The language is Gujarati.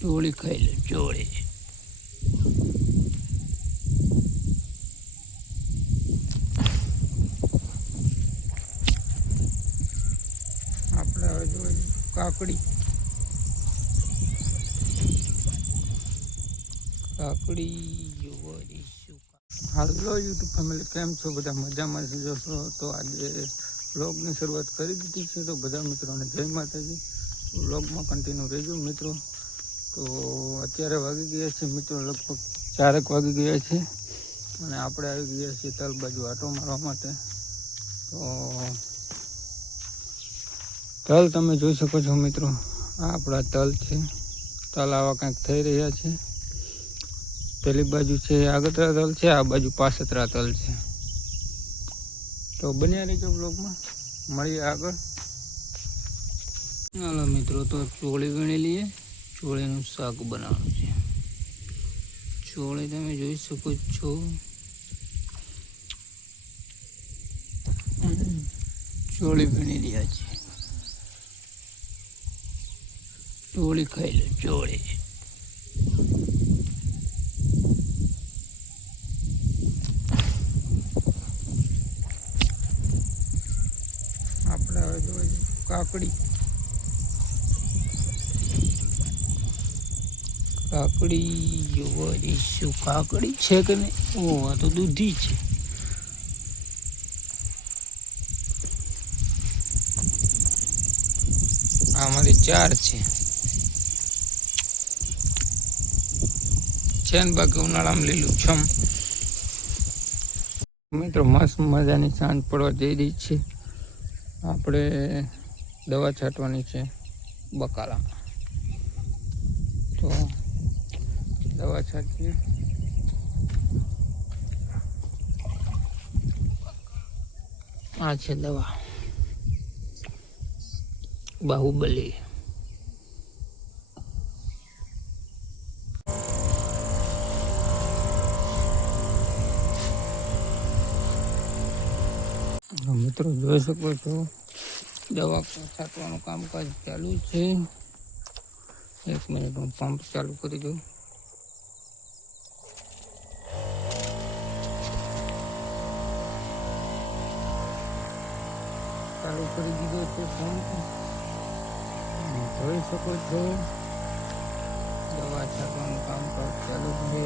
ચોળી ખાઈ લે ચોળી. આપણે હવે જોઈએ કાકડી. કાકડી જોવા જઈશું. હાલો યુટ્યુબ ફેમિલી, કેમ છો બધા? મજામાં જશો તો આજે વ્લોગની શરૂઆત કરી દીધી છે. તો બધા મિત્રોને જય માતાજી. વ્લોગમાં કન્ટિન્યુ રહેજો મિત્રો. તો અત્યારે વાગી ગયા છે મિત્રો, લગભગ 4 વાગી ગયા છે અને આપણે આવી ગયા છીએ તલ બાજુ આટો મારવા માટે. તો તલ તમે જોઈ શકો છો મિત્રો, આ આપણા તલ છે. તલ આવા કંઈક થઈ રહ્યા છે. પેલી બાજુ છે આગતરા તલ છે, આ બાજુ પાસતરા તલ છે. તો બન્યા રહીજો બ્લોગમાં, મળીએ આગળ. હાલો મિત્રો, તો ચોળી વીણી લઈએ. ચોળીનું શાક બનાવવાનું છે. ચોળી તમે જોઈ શકો છો. ચોળી વીણી રહ્યા છે. ચોળી ખાઈ લે ચોળી. આપણે હવે જોઈએ કાકડી. કાકડી જોવા જઈશું. કાકડી છે કે નહીં? ઓહ, આ તો દૂધી છે. આમાંથી 4 છે ને બાકી ઉનાળામાં લીલું છમ. મિત્રો મસ્ત મજાની સાંજ પડવા જઈ રહી છે. આપણે દવા છાંટવાની છે બકાલામાં, તો દવા છાંટીએ. આ છે દવા બાહુબલી. મિત્રો જોઈ શકો છો, દવા છાંટવાનું કામકાજ ચાલુ છે. 1 મિનિટ હું પંપ ચાલુ કરી દઉં. ચાલુ કરી દીધો છે પંપ. જોઈ શકો છો, દવા છાંટવાનું કામકાજ ચાલુ છે.